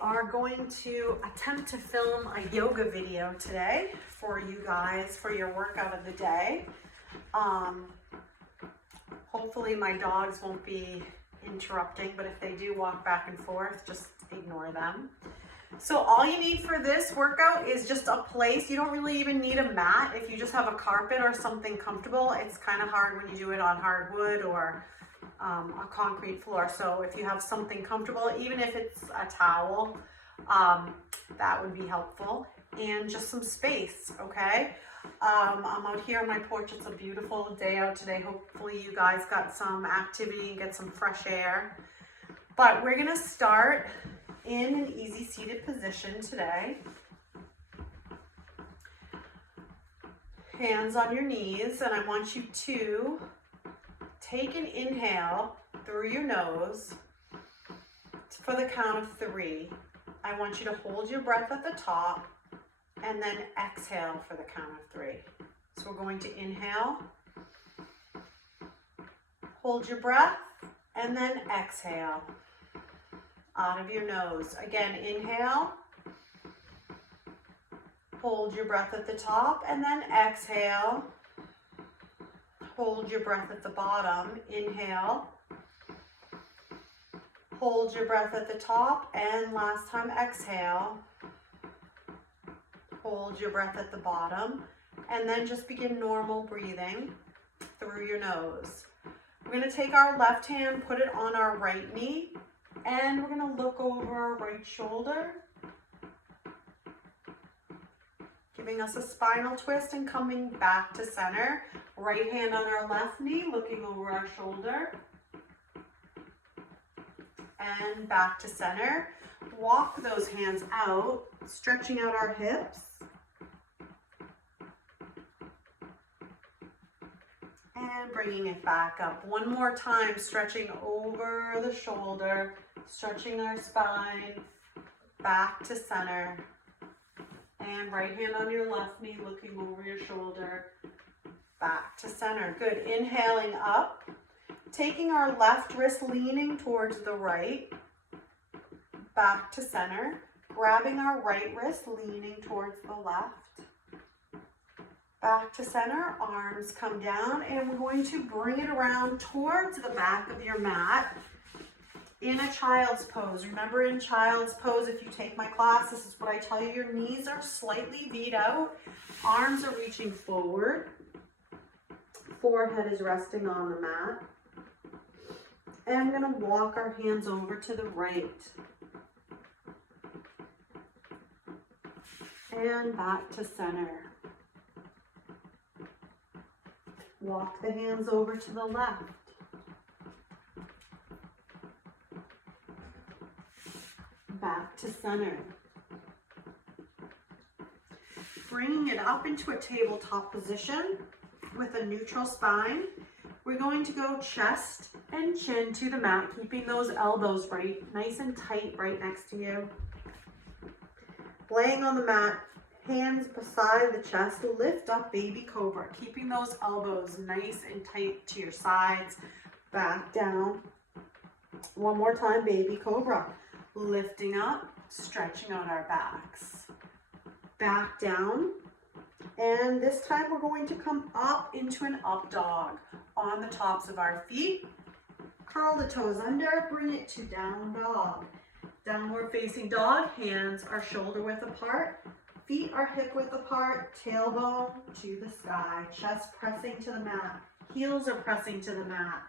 are going to attempt to film a yoga video today for you guys for your workout of the day. Hopefully my dogs won't be interrupting, but if they do walk back and forth, just ignore them. So all you need for this workout is just a place. You don't really even need a mat. If you just have a carpet or something comfortable, it's kind of hard when you do it on hardwood or a concrete floor. So if you have something comfortable, even if it's a towel, that would be helpful. And just some space, okay? I'm out here on my porch. It's a beautiful day out today. Hopefully you guys got some activity and get some fresh air. But we're gonna start in an easy seated position today. Hands on your knees, and I want you to take an inhale through your nose for the count of 3. I want you to hold your breath at the top and then exhale for the count of 3. So we're going to inhale, hold your breath, and then exhale out of your nose. Again, inhale, hold your breath at the top, and then exhale. Hold your breath at the bottom, inhale. Hold your breath at the top, and last time, exhale. Hold your breath at the bottom, and then just begin normal breathing through your nose. We're going to take our left hand, put it on our right knee, and we're going to look over our right shoulder, giving us a spinal twist and coming back to center. Right hand on our left knee, looking over our shoulder, and back to center. Walk those hands out, stretching out our hips. And bringing it back up. One more time, stretching over the shoulder, stretching our spine, back to center. And right hand on your left knee, looking over your shoulder, back to center. Good. Inhaling up, taking our left wrist leaning towards the right, back to center. Grabbing our right wrist, leaning towards the left, back to center. Arms come down, and we're going to bring it around towards the back of your mat in a child's pose. Remember, in child's pose, if you take my class, this is what I tell you. Your knees are slightly V'd out. Arms are reaching forward. Forehead is resting on the mat. And we're going to walk our hands over to the right. And back to center. Walk the hands over to the left. Back to center. Bringing it up into a tabletop position with a neutral spine. We're going to go chest and chin to the mat, keeping those elbows right, nice and tight right next to you. Laying on the mat, hands beside the chest, lift up baby cobra, keeping those elbows nice and tight to your sides, back down. One more time, baby cobra. Lifting up, stretching out our backs. Back down. And this time we're going to come up into an up dog on the tops of our feet. Curl the toes under, bring it to down dog. Downward facing dog, hands are shoulder width apart, feet are hip width apart, tailbone to the sky, chest pressing to the mat, heels are pressing to the mat.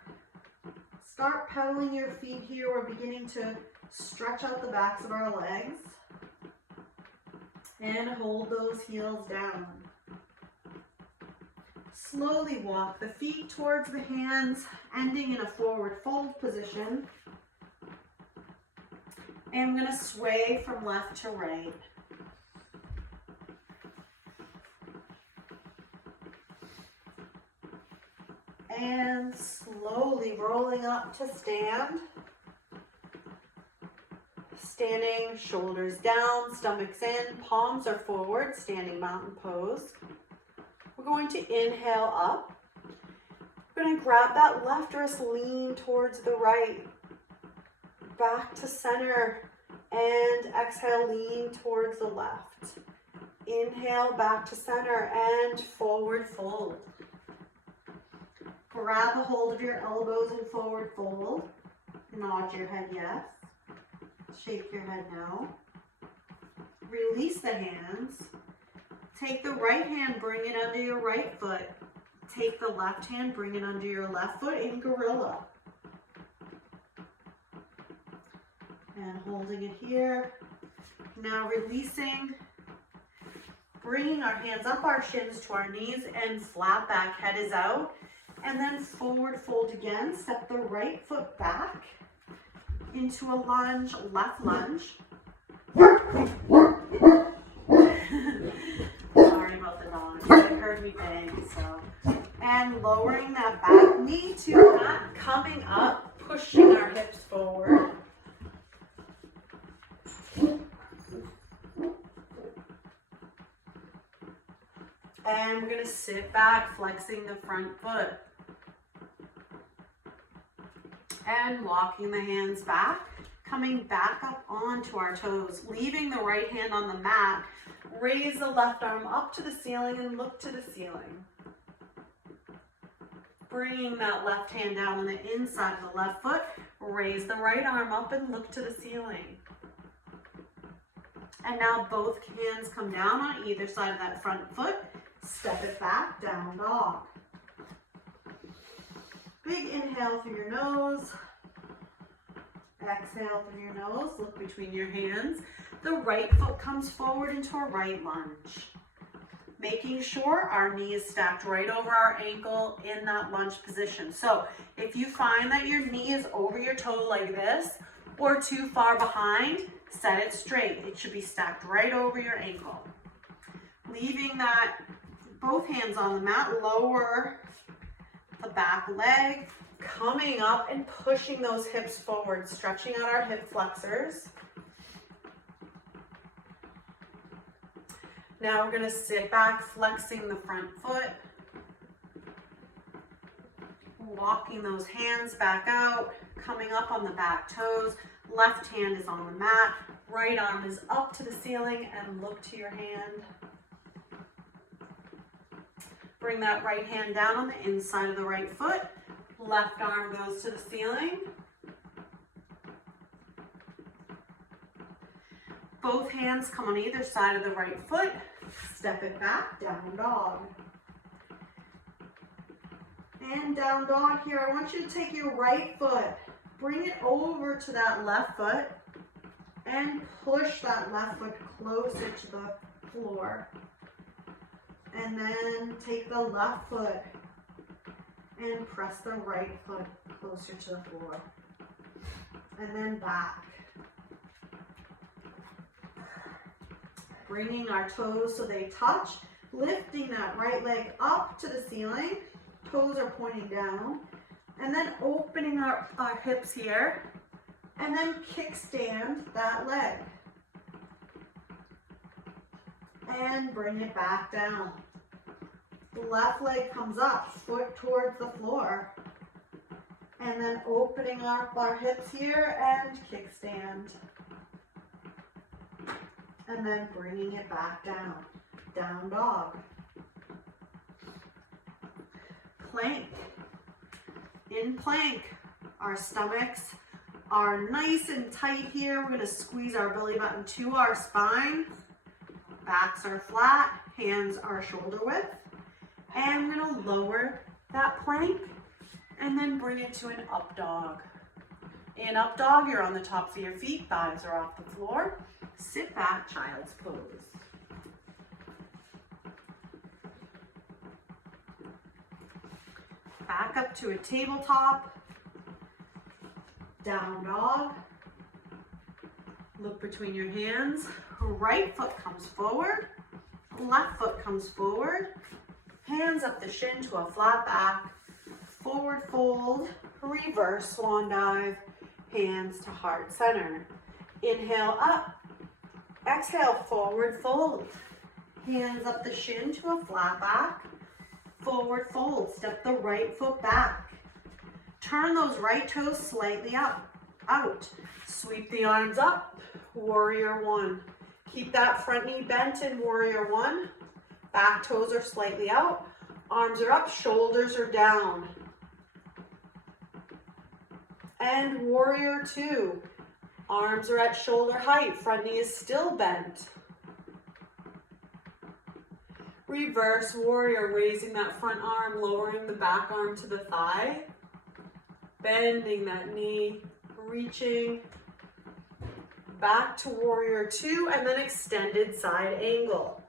Start pedaling your feet here. We're beginning to stretch out the backs of our legs and hold those heels down. Slowly walk the feet towards the hands, ending in a forward fold position. And I'm going to sway from left to right. And slowly rolling up to stand. Standing, shoulders down, stomachs in, palms are forward, standing mountain pose. We're going to inhale up. We're going to grab that left wrist, lean towards the right. Back to center. And exhale, lean towards the left. Inhale, back to center and forward fold. Grab a hold of your elbows and forward fold. Nod your head yes. Shake your head no. Release the hands. Take the right hand, bring it under your right foot. Take the left hand, bring it under your left foot in gorilla. And holding it here. Now releasing, bringing our hands up our shins to our knees and flat back, head is out. And then forward fold again. Step the right foot back into a lunge, left lunge. Sorry about the noise. It heard me bang, so. And lowering that back knee to mat, coming up, pushing our hips forward. And we're gonna sit back, flexing the front foot. And walking the hands back, coming back up onto our toes, leaving the right hand on the mat. Raise the left arm up to the ceiling and look to the ceiling. Bringing that left hand down on the inside of the left foot. Raise the right arm up and look to the ceiling. And now both hands come down on either side of that front foot. Step it back, down dog. Big inhale through your nose. Exhale through your nose. Look between your hands. The right foot comes forward into a right lunge. Making sure our knee is stacked right over our ankle in that lunge position. So if you find that your knee is over your toe like this or too far behind, set it straight. It should be stacked right over your ankle. Leaving that both hands on the mat, lower the back leg, coming up and pushing those hips forward, stretching out our hip flexors. Now we're going to sit back, flexing the front foot, walking those hands back out, coming up on the back toes. Left hand is on the mat, right arm is up to the ceiling and look to your hand. Bring that right hand down on the inside of the right foot. Left arm goes to the ceiling. Both hands come on either side of the right foot. Step it back, down dog. And down dog here. I want you to take your right foot, bring it over to that left foot, and push that left foot closer to the floor. And then take the left foot and press the right foot closer to the floor. And then back. Bringing our toes so they touch, lifting that right leg up to the ceiling. Toes are pointing down. And then opening our hips here. And then kickstand that leg. And bring it back down. Left leg comes up, foot towards the floor. And then opening up our hips here and kickstand. And then bringing it back down. Down dog. Plank. In plank, our stomachs are nice and tight here. We're going to squeeze our belly button to our spine. Backs are flat, hands are shoulder width. And we're going to lower that plank and then bring it to an up dog. In up dog, you're on the tops of your feet, thighs are off the floor. Sit back, child's pose. Back up to a tabletop. Down dog. Look between your hands. Right foot comes forward. Left foot comes forward. Hands up the shin to a flat back. Forward fold. Reverse swan dive. Hands to heart center. Inhale up. Exhale, forward fold. Hands up the shin to a flat back. Forward fold. Step the right foot back. Turn those right toes slightly up, out. Sweep the arms up. warrior one. Keep that front knee bent in warrior one. Back toes are slightly out. Arms are up, shoulders are down. And warrior two. Arms are at shoulder height, front knee is still bent. Reverse warrior, raising that front arm, lowering the back arm to the thigh. Bending that knee, reaching back to warrior two, and then extended side angle.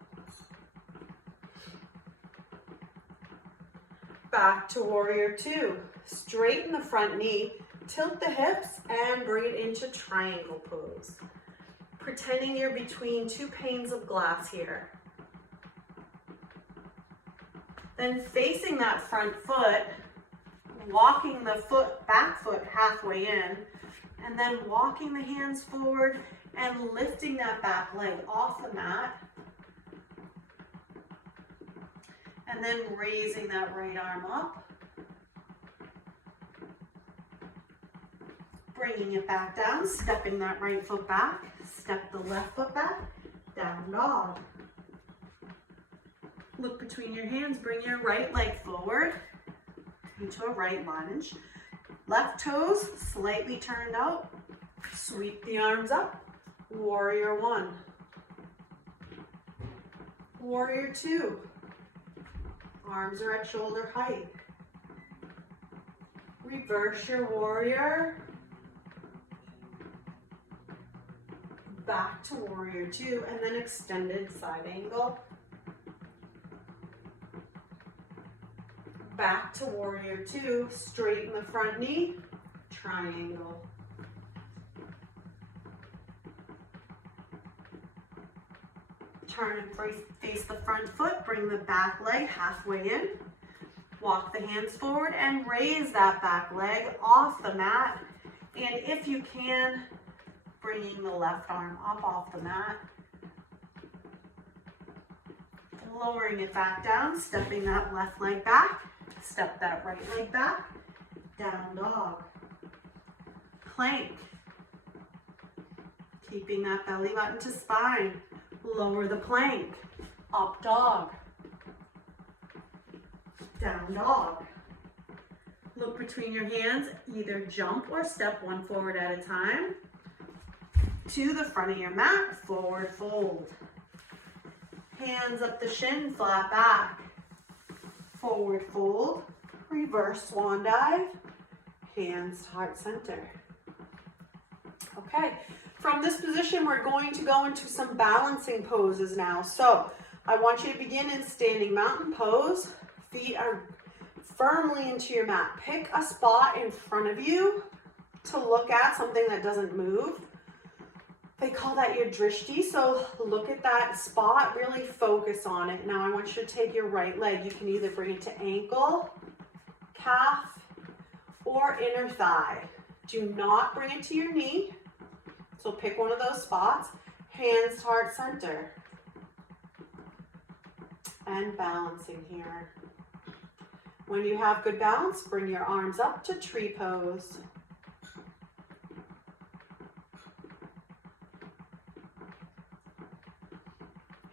Back to warrior two. Straighten the front knee, tilt the hips, and bring it into triangle pose. Pretending you're between two panes of glass here. Then facing that front foot, walking the back foot halfway in, and then walking the hands forward and lifting that back leg off the mat. And then raising that right arm up. Bringing it back down, stepping that right foot back, step the left foot back, down dog. Look between your hands, bring your right leg forward into a right lunge. Left toes slightly turned out, sweep the arms up, warrior one. Warrior two, arms are at shoulder height. Reverse your warrior. Back to warrior two, and then extended side angle. Back to warrior two, straighten the front knee, triangle. Turn and face the front foot, bring the back leg halfway in. Walk the hands forward and raise that back leg off the mat. And if you can, bringing the left arm up off the mat. Lowering it back down, stepping that left leg back. Step that right leg back. Down dog. Plank. Keeping that belly button to spine. Lower the plank. Up dog. Down dog. Look between your hands. Either jump or step one forward at a time. To the front of your mat, forward fold. Hands up the shin, flat back. Forward fold, reverse swan dive, hands to heart center. Okay, from this position, we're going to go into some balancing poses now. So I want you to begin in standing mountain pose. Feet are firmly into your mat. Pick a spot in front of you to look at, something that doesn't move. They call that your drishti, so look at that spot, really focus on it. Now I want you to take your right leg. You can either bring it to ankle, calf, or inner thigh. Do not bring it to your knee, so pick one of those spots. Hands to heart center. And balancing here. When you have good balance, bring your arms up to tree pose.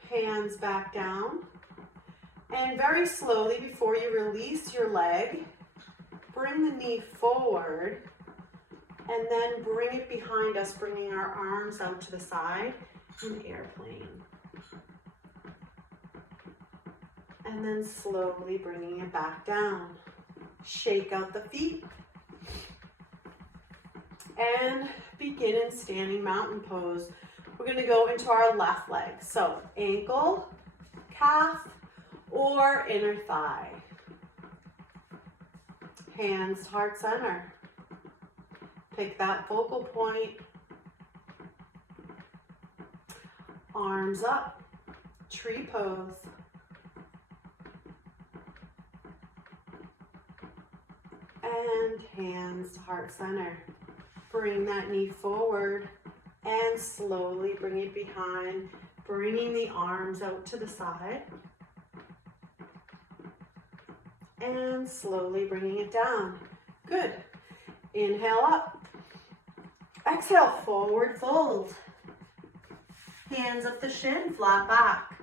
Hands back down, and very slowly before you release your leg, bring the knee forward and then bring it behind us, bringing our arms out to the side in airplane. And then slowly bringing it back down. Shake out the feet and begin in standing mountain pose. We're going to go into our left leg. So ankle, calf, or inner thigh. Hands to heart center. Pick that focal point. Arms up, tree pose. And hands to heart center. Bring that knee forward. And slowly bring it behind, bringing the arms out to the side. And slowly bringing it down. Good. Inhale up. Exhale, forward fold. Hands up the shin, flat back.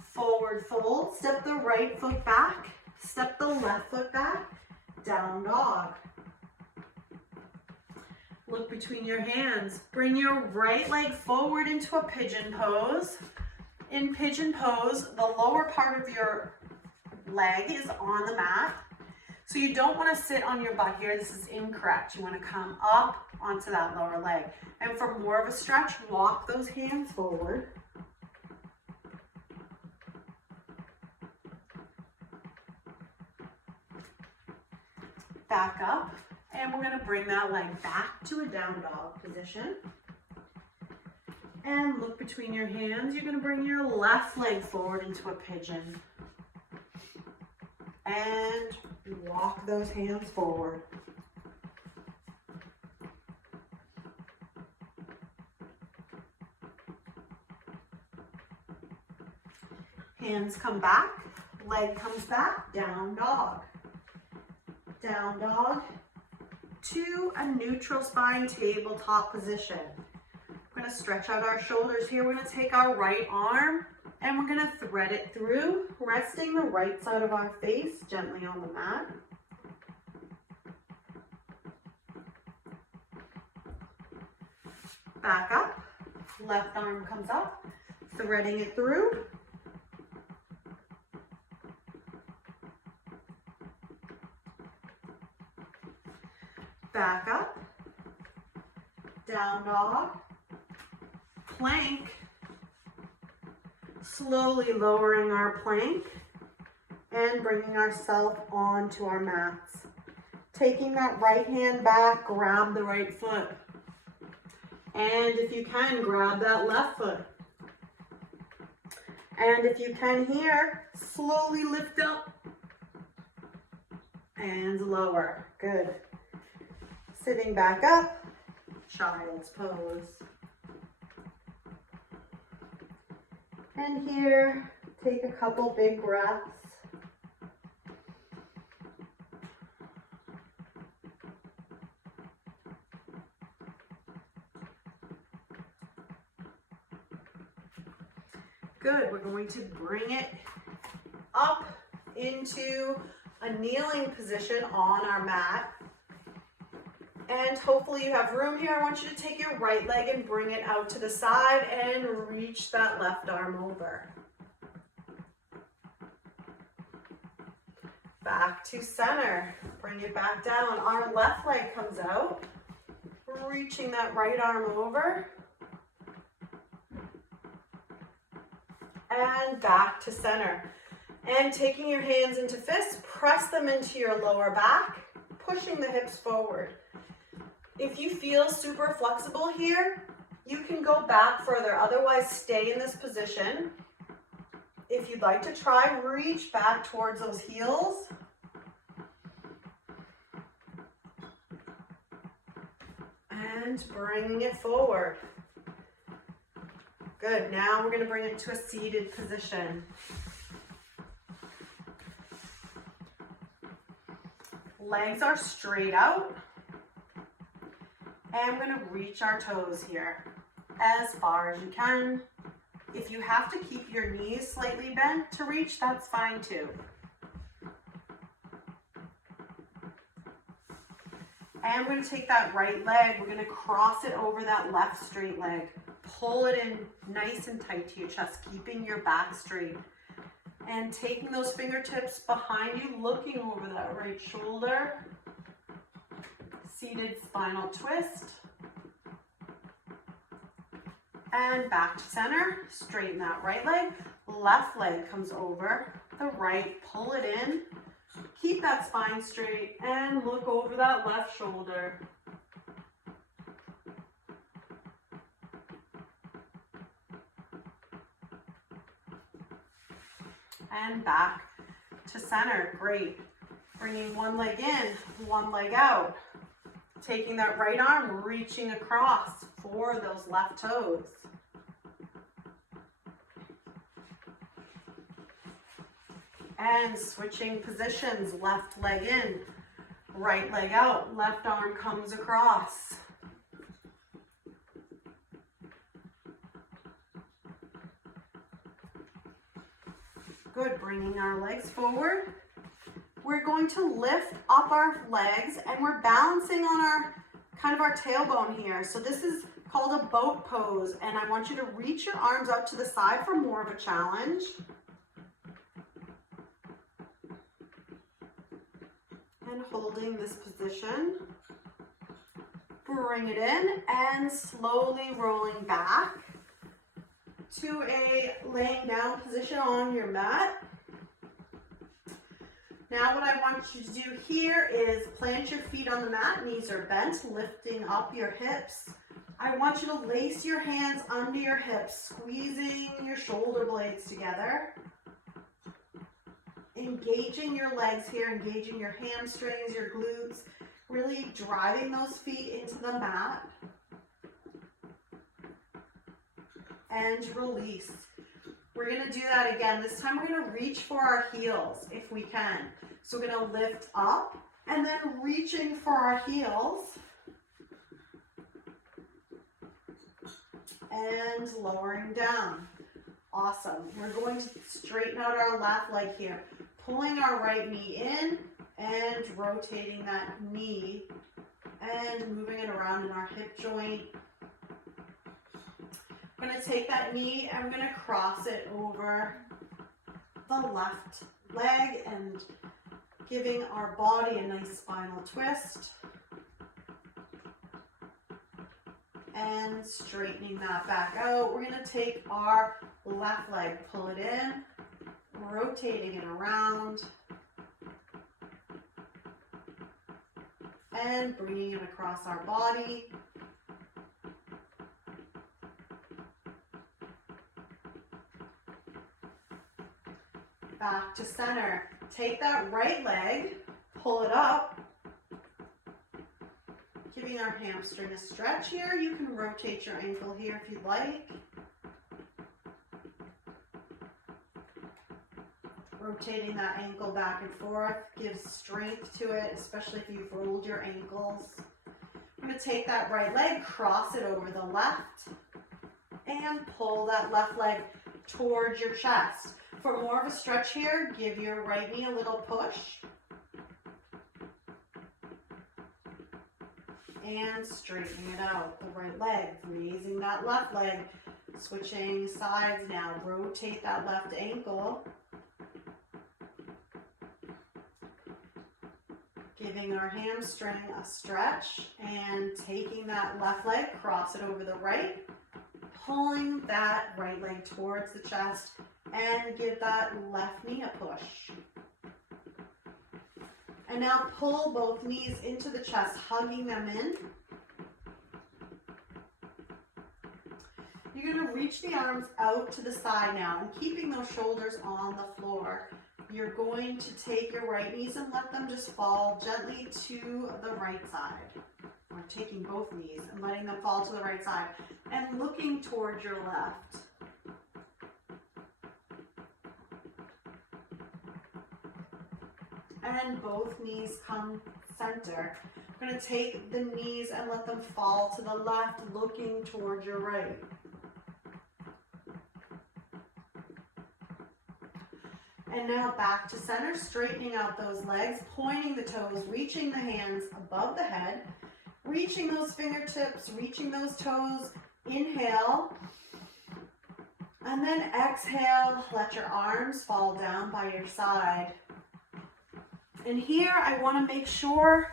Forward fold, step the right foot back, step the left foot back, down dog. Look between your hands. Bring your right leg forward into a pigeon pose. In pigeon pose, the lower part of your leg is on the mat. So you don't want to sit on your butt here. This is incorrect. You want to come up onto that lower leg. And for more of a stretch, walk those hands forward. Back up. And we're going to bring that leg back to a down dog position. And look between your hands. You're going to bring your left leg forward into a pigeon. And walk those hands forward. Hands come back, leg comes back, down dog. Down dog to a neutral spine tabletop position. We're going to stretch out our shoulders here. We're going to take our right arm and we're going to thread it through, resting the right side of our face gently on the mat. Back up, left arm comes up, threading it through. Back up, down dog, plank, slowly lowering our plank and bringing ourselves onto our mats. Taking that right hand back, grab the right foot. And if you can, grab that left foot. And if you can here, slowly lift up and lower. Good. Sitting back up, child's pose. And here, take a couple big breaths. Good, we're going to bring it up into a kneeling position on our mat. And hopefully you have room here. I want you to take your right leg and bring it out to the side and reach that left arm over. Back to center. Bring it back down. Our left leg comes out. Reaching that right arm over. And back to center. And taking your hands into fists, press them into your lower back, pushing the hips forward. If you feel super flexible here, you can go back further. Otherwise, stay in this position. If you'd like to try, reach back towards those heels. And bringing it forward. Good, now we're going to bring it to a seated position. Legs are straight out. And we're going to reach our toes here as far as you can. If you have to keep your knees slightly bent to reach, that's fine too. And we're going to take that right leg, we're going to cross it over that left straight leg. Pull it in nice and tight to your chest, keeping your back straight. And taking those fingertips behind you, looking over that right shoulder. Seated spinal twist. And back to center, straighten that right leg. Left leg comes over the right, pull it in. Keep that spine straight and look over that left shoulder. And back to center, great. Bringing one leg in, one leg out. Taking that right arm, reaching across for those left toes. And switching positions, left leg in, right leg out, left arm comes across. Good, bringing our legs forward. We're going to lift up our legs and we're balancing on our kind of our tailbone here. So this is called a boat pose, and I want you to reach your arms out to the side for more of a challenge. And holding this position. Bring it in and slowly rolling back to a laying down position on your mat. Now what I want you to do here is plant your feet on the mat, knees are bent, lifting up your hips. I want you to lace your hands under your hips, squeezing your shoulder blades together. Engaging your legs here, engaging your hamstrings, your glutes, really driving those feet into the mat. And release. We're going to do that again. This time we're going to reach for our heels if we can. So we're going to lift up and then reaching for our heels. And lowering down. Awesome. We're going to straighten out our left leg here. Pulling our right knee in and rotating that knee and moving it around in our hip joint. I'm going to take that knee and I'm going to cross it over the left leg and giving our body a nice spinal twist. And straightening that back out. We're going to take our left leg, pull it in, rotating it around, and bringing it across our body. Back to center. Take that right leg, pull it up, giving our hamstring a stretch here. You can rotate your ankle here if you'd like. Rotating that ankle back and forth gives strength to it, especially if you've rolled your ankles. I'm going to take that right leg, cross it over the left, and pull that left leg towards your chest. For more of a stretch here, give your right knee a little push. And straightening it out, the right leg, raising that left leg, switching sides now, rotate that left ankle, giving our hamstring a stretch, and taking that left leg, cross it over the right, pulling that right leg towards the chest, and give that left knee a push. And now pull both knees into the chest, hugging them in. You're going to reach the arms out to the side now and keeping those shoulders on the floor. You're going to take your right knees and let them just fall gently to the right side. Or taking both knees and letting them fall to the right side and looking towards your left. And both knees come center. We're going to take the knees and let them fall to the left, looking towards your right. And now back to center, straightening out those legs, pointing the toes, reaching the hands above the head, reaching those fingertips, reaching those toes. Inhale. And then exhale, let your arms fall down by your side. And here I want to make sure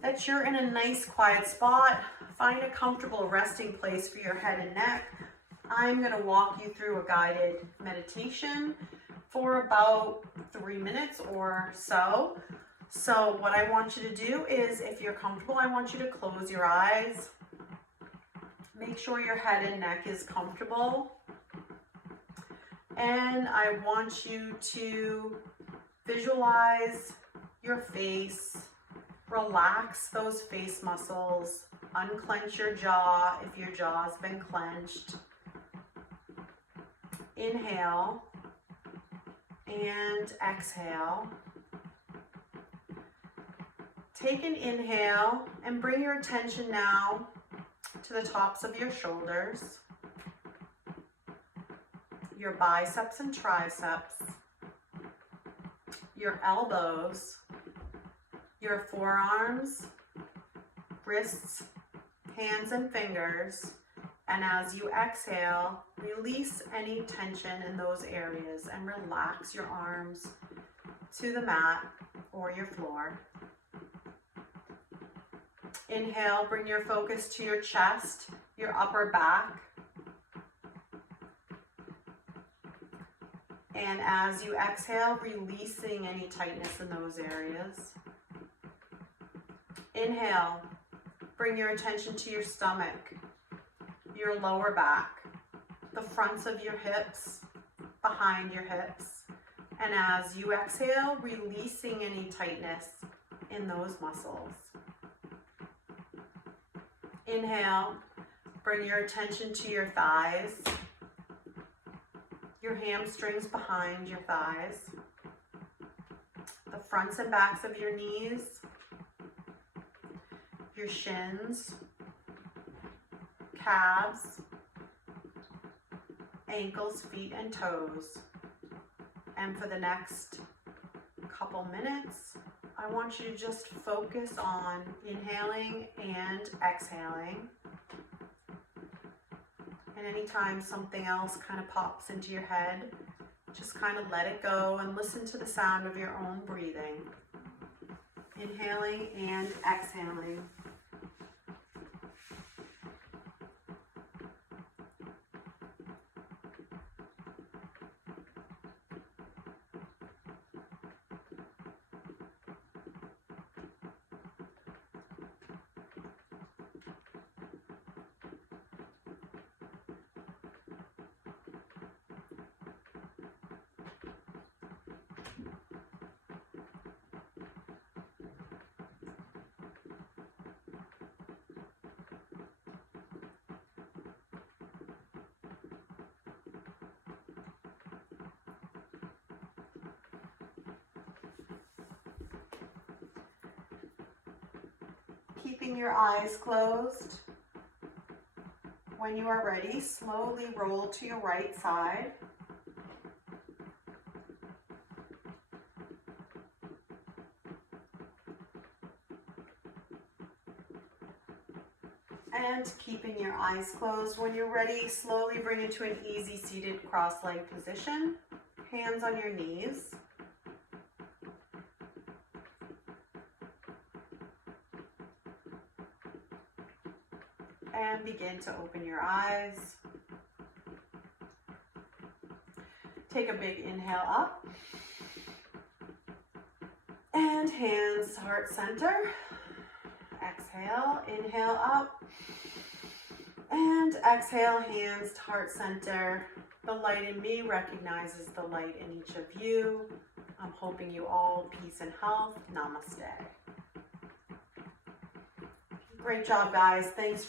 that you're in a nice quiet spot. Find a comfortable resting place for your head and neck. I'm going to walk you through a guided meditation for about 3 minutes or so. So what I want you to do is, if you're comfortable, I want you to close your eyes. Make sure your head and neck is comfortable. And I want you to visualize your face, relax those face muscles, unclench your jaw if your jaw's been clenched. Inhale and exhale. Take an inhale and bring your attention now to the tops of your shoulders, your biceps and triceps, your elbows, your forearms, wrists, hands and fingers, and as you exhale, release any tension in those areas and relax your arms to the mat or your floor. Inhale, bring your focus to your chest, your upper back. And as you exhale, releasing any tightness in those areas. Inhale, bring your attention to your stomach, your lower back, the fronts of your hips, behind your hips. And as you exhale, releasing any tightness in those muscles. Inhale, bring your attention to your thighs, your hamstrings behind your thighs, the fronts and backs of your knees, your shins, calves, ankles, feet, and toes. And for the next couple minutes, I want you to just focus on inhaling and exhaling. And anytime something else kind of pops into your head, just kind of let it go and listen to the sound of your own breathing. Inhaling and exhaling. Keeping your eyes closed. When you are ready, slowly roll to your right side. And keeping your eyes closed. When you're ready, slowly bring it to an easy seated cross-legged position. Hands on your knees. And begin to open your eyes. Take a big inhale up. And hands heart center. Exhale, inhale up. And exhale, hands to heart center. The light in me recognizes the light in each of you. I'm hoping you all peace and health. Namaste. Great job, guys. Thanks